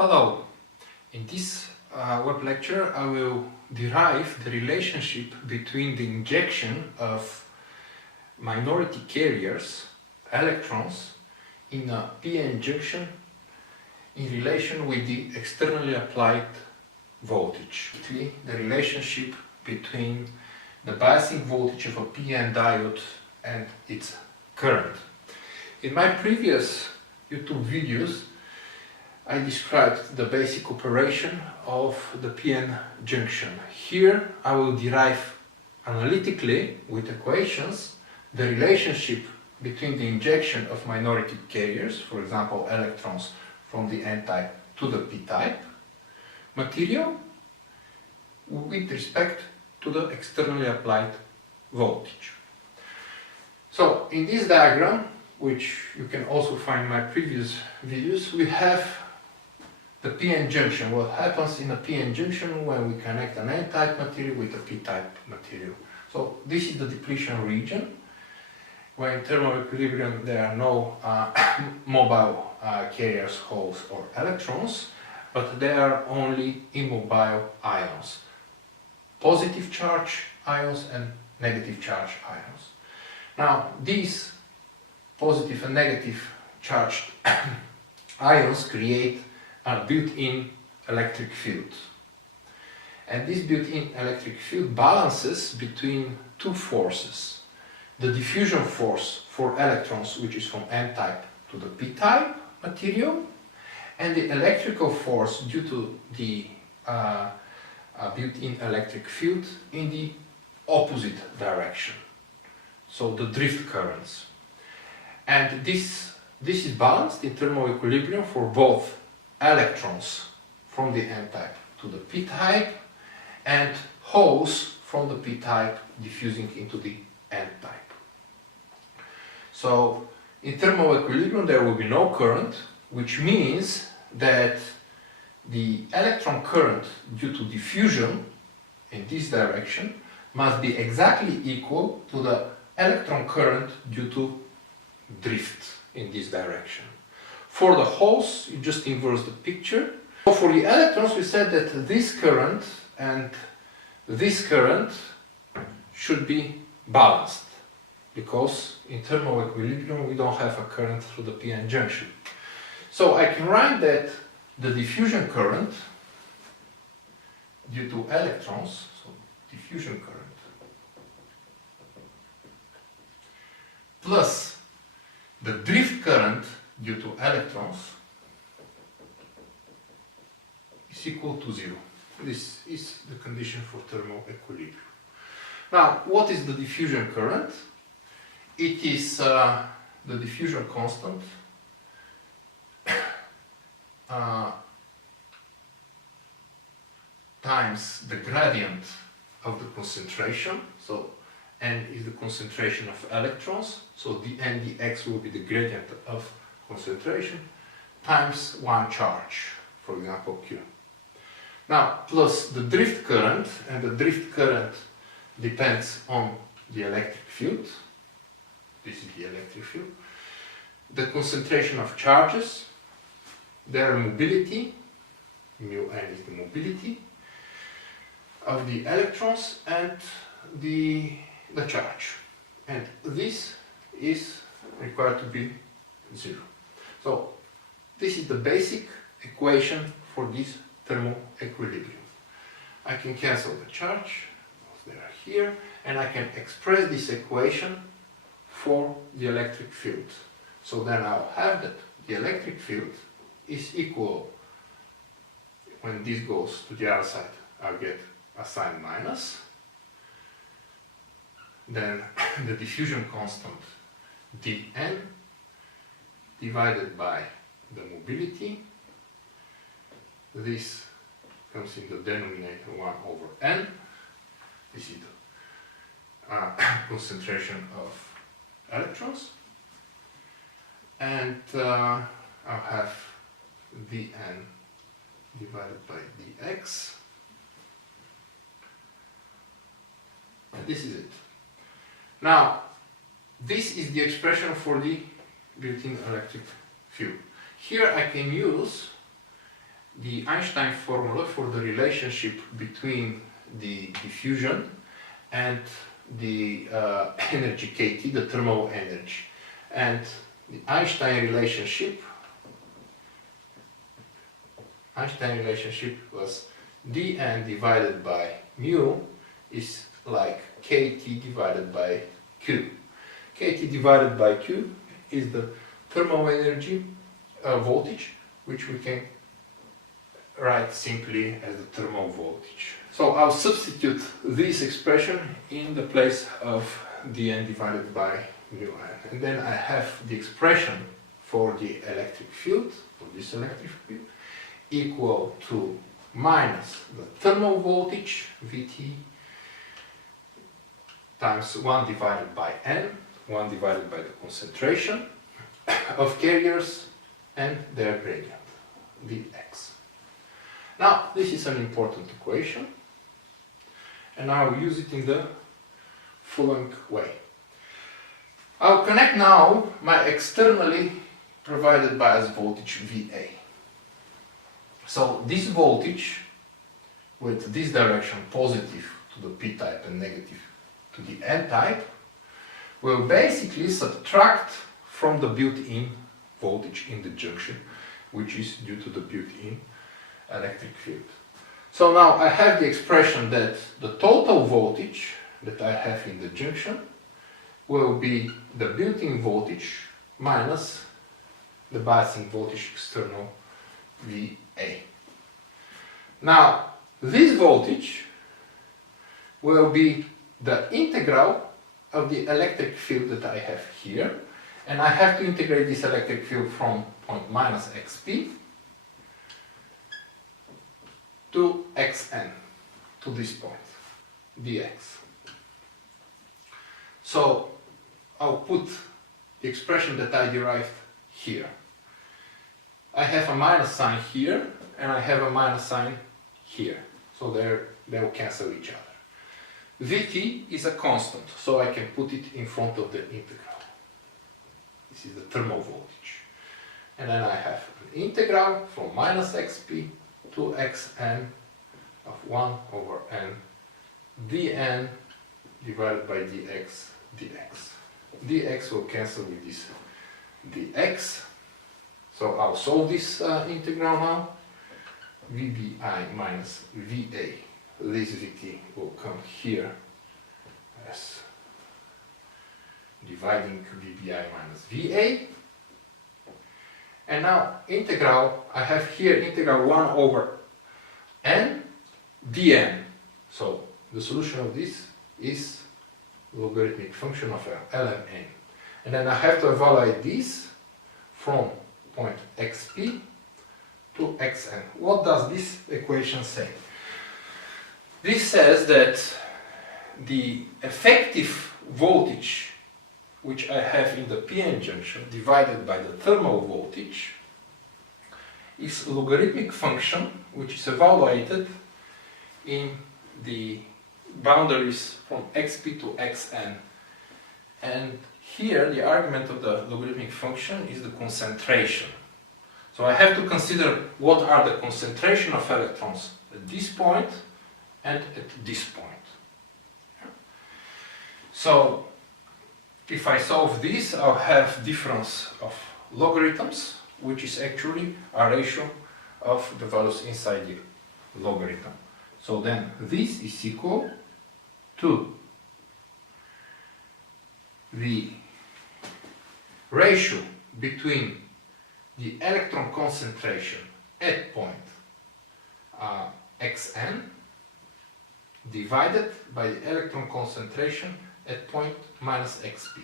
Hello! In this web lecture I will derive the relationship between the injection of minority carriers, electrons, in a p-n junction in relation with the externally applied voltage. The relationship between the biasing voltage of a p-n diode and its current. In my previous YouTube videos I described the basic operation of the p-n junction. Here I will derive analytically with equations the relationship between the injection of minority carriers, for example electrons from the n-type to the p-type material, with respect to the externally applied voltage. So in this diagram, which you can also find in my previous videos, we have the p-n junction. What happens in a p-n junction when we connect an n-type material with a p-type material. So this is the depletion region, where in thermal equilibrium there are no mobile carriers, holes or electrons, but there are only immobile ions. Positive charge ions and negative charge ions. Now these positive and negative charged ions create a built-in electric field. And this built-in electric field balances between two forces. The diffusion force for electrons, which is from n-type to the p-type material, and the electrical force due to the built-in electric field in the opposite direction. So the drift currents. And this is balanced in thermal equilibrium for both electrons from the n-type to the p-type and holes from the p-type diffusing into the n-type. So in thermal equilibrium there will be no current, which means that the electron current due to diffusion in this direction must be exactly equal to the electron current due to drift in this direction. For the holes, you just inverse the picture. So for the electrons, we said that this current and this current should be balanced, because in thermal equilibrium we don't have a current through the p-n junction. So I can write that the diffusion current due to electrons, so diffusion current, plus the drift current due to electrons is equal to 0. This is the condition for thermal equilibrium. Now, what is the diffusion current? It is the diffusion constant times the gradient of the concentration. So n is the concentration of electrons, so dn dx will be the gradient of concentration, times one charge, for example Q. Now, plus the drift current, and the drift current depends on the electric field. This is the electric field. The concentration of charges, their mobility, mu n is the mobility of the electrons, and the charge. And this is required to be 0. So this is the basic equation for this thermal equilibrium. I can cancel the charge, they are here, and I can express this equation for the electric field. So then I'll have that the electric field is equal, when this goes to the other side, I'll get a sign minus. Then the diffusion constant dn divided by the mobility. This comes in the denominator 1 over n. This is the concentration of electrons. And I'll have dn divided by dx. And this is it. Now, this is the expression for the built-in electric field. Here I can use the Einstein formula for the relationship between the diffusion and the energy kT, the thermal energy. And the Einstein relationship was dN divided by mu is like kT divided by Q. kT divided by Q is the thermal energy voltage, which we can write simply as the thermal voltage. So I'll substitute this expression in the place of dN divided by mu n. And then I have the expression for the electric field, for this electric field, equal to minus the thermal voltage, Vt, times 1 divided by n, 1 divided by the concentration of carriers and their gradient, dx. Now, this is an important equation, and I will use it in the following way. I'll connect now my externally provided bias voltage VA. So this voltage, with this direction positive to the p-type and negative to the n-type, will basically subtract from the built-in voltage in the junction, which is due to the built-in electric field. So now I have the expression that the total voltage that I have in the junction will be the built-in voltage minus the biasing voltage external VA. Now this voltage will be the integral of the electric field that I have here, and I have to integrate this electric field from point minus xp to xn, to this point, dx. So I'll put the expression that I derived here. I have a minus sign here, and I have a minus sign here. So they will cancel each other. Vt is a constant, so I can put it in front of the integral. This is the thermal voltage. And then I have an integral from minus xp to xn of 1 over n dn divided by dx dx. dx will cancel with this dx. So I'll solve this integral now. Vbi minus Va. This Vt will come here as dividing Vbi minus Va. And now integral, I have here integral 1 over n dn. So the solution of this is logarithmic function of ln n. And then I have to evaluate this from point xp to xn. What does this equation say? This says that the effective voltage which I have in the PN junction divided by the thermal voltage is a logarithmic function which is evaluated in the boundaries from xp to xn. And here the argument of the logarithmic function is the concentration. So I have to consider what are the concentration of electrons at this point and at this point. So if I solve this, I'll have difference of logarithms, which is actually a ratio of the values inside the logarithm. So then this is equal to the ratio between the electron concentration at point xn divided by the electron concentration at point minus xp.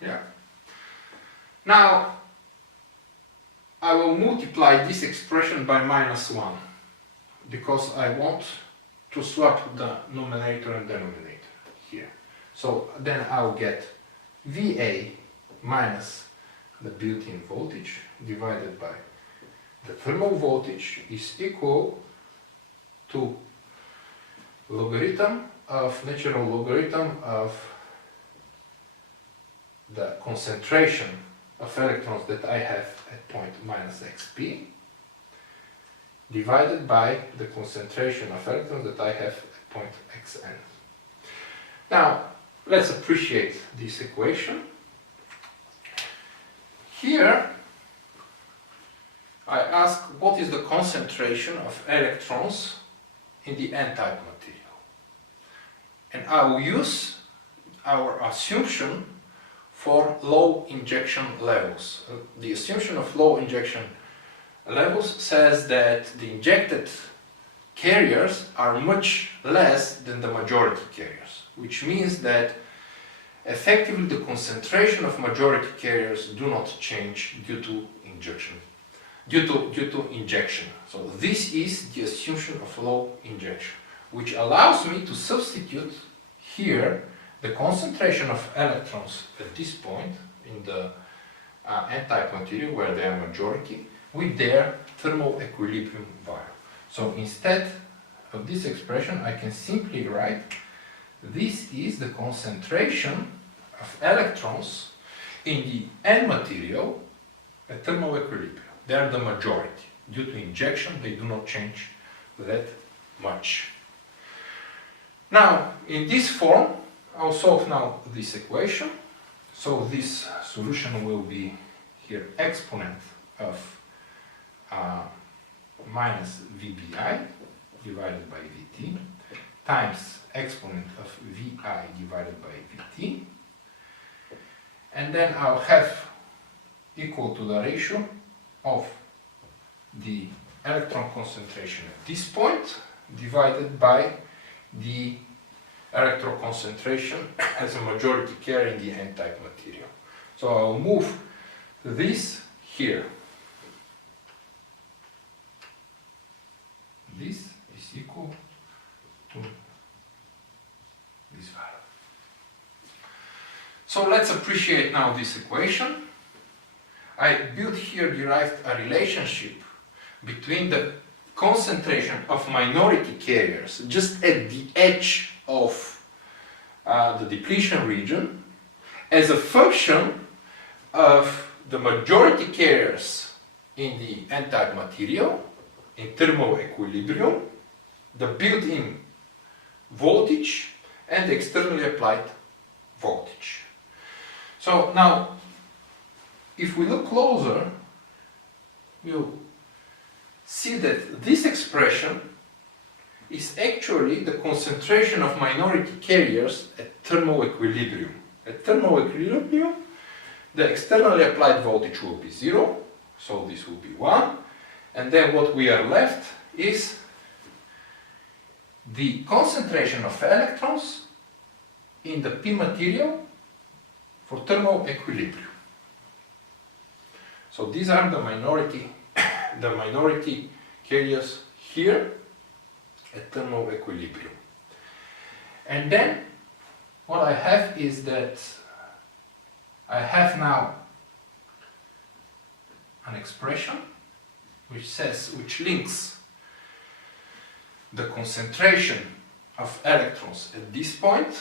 Yeah. Now I will multiply this expression by minus 1 because I want to swap the numerator and denominator here. So then I'll get Va minus the built-in voltage divided by the thermal voltage is equal to logarithm of natural logarithm of the concentration of electrons that I have at point minus xp divided by the concentration of electrons that I have at point xn. Now, let's appreciate this equation. Here, I ask what is the concentration of electrons in the n-type material. And I will use our assumption for low injection levels. The assumption of low injection levels says that the injected carriers are much less than the majority carriers, which means that effectively the concentration of majority carriers do not change due to injection. So this is the assumption of low injection, which allows me to substitute here the concentration of electrons at this point in the n-type material where they are majority with their thermal equilibrium value. So instead of this expression I can simply write this is the concentration of electrons in the n material at thermal equilibrium. They are the majority. Due to injection, they do not change that much. Now, in this form, I'll solve now this equation. So this solution will be here exponent of minus VBI divided by VT times exponent of VI divided by VT. And then I'll have equal to the ratio of the electron concentration at this point divided by the electron concentration as a majority carrier in the n-type material. So I'll move this here. This is equal to this value. So let's appreciate now this equation. I built here, derived a relationship between the concentration of minority carriers just at the edge of the depletion region as a function of the majority carriers in the n-type material in thermal equilibrium, the built-in voltage and the externally applied voltage. So now if we look closer, we'll see that this expression is actually the concentration of minority carriers at thermal equilibrium. At thermal equilibrium, the externally applied voltage will be 0, so this will be 1, and then what we are left is the concentration of electrons in the p material for thermal equilibrium. So these are the minority carriers here at thermal equilibrium. And then what I have is that I have now an expression which links the concentration of electrons at this point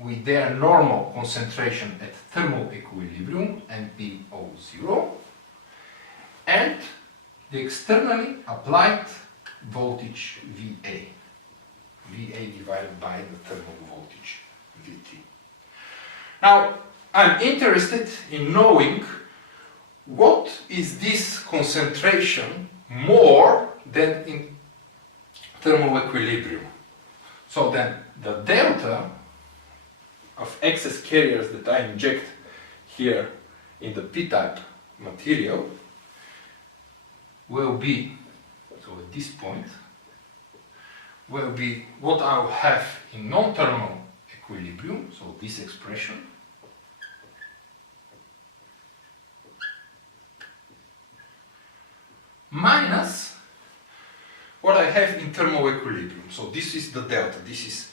with their normal concentration at thermal equilibrium and NPO0 and the externally applied voltage VA divided by the thermal voltage VT. Now I'm interested in knowing what is this concentration more than in thermal equilibrium. So then the delta of excess carriers that I inject here in the p-type material will be, so at this point, will be what I will have in non-thermal equilibrium, so this expression, minus what I have in thermal equilibrium. So this is the delta, this is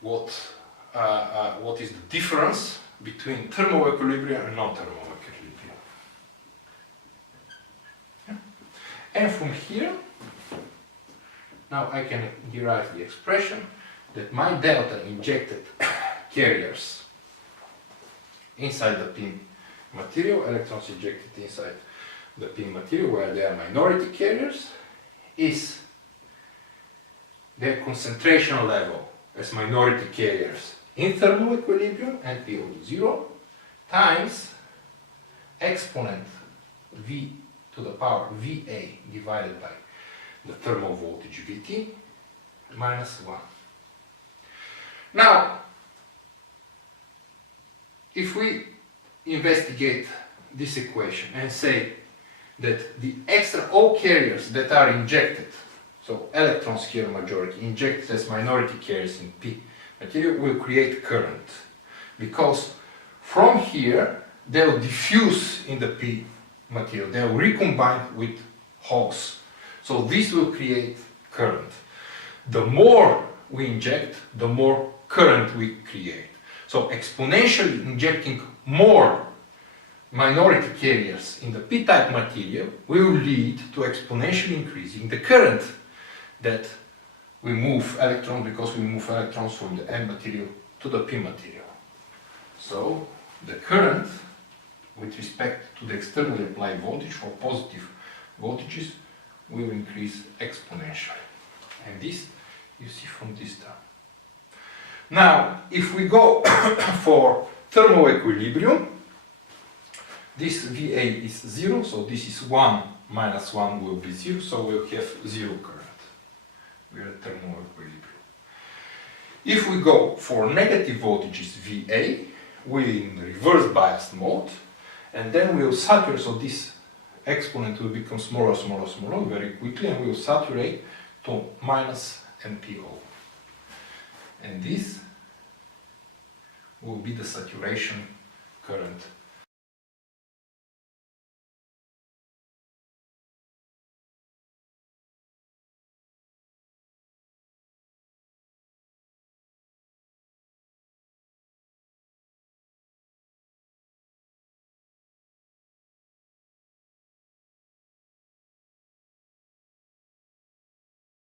what is the difference between thermal equilibrium and non-thermal equilibrium. Yeah. And from here, now I can derive the expression that my delta injected carriers inside the pin material, electrons injected inside the pin material where they are minority carriers, is their concentration level as minority carriers in thermal equilibrium, NP equals 0, times exponent V to the power VA divided by the thermal voltage VT minus 1. Now, if we investigate this equation and say that the extra O carriers that are injected, so electrons here majority, injected as minority carriers in P material, will create current, because from here they'll diffuse in the P material, they'll recombine with holes, so this will create current. The more we inject, the more current we create. So exponentially injecting more minority carriers in the p-type material will lead to exponentially increasing the current that we move electrons, because we move electrons from the N material to the P material. So the current with respect to the externally applied voltage for positive voltages will increase exponentially. And this you see from this term. Now, if we go for thermal equilibrium, this VA is 0, so this is 1 minus 1 will be 0, so we'll have 0 current. We are at thermal equilibrium. If we go for negative voltages VA, we're in reverse biased mode, and then we'll saturate, so this exponent will become smaller, smaller, smaller very quickly, and we'll saturate to minus NPO. And this will be the saturation current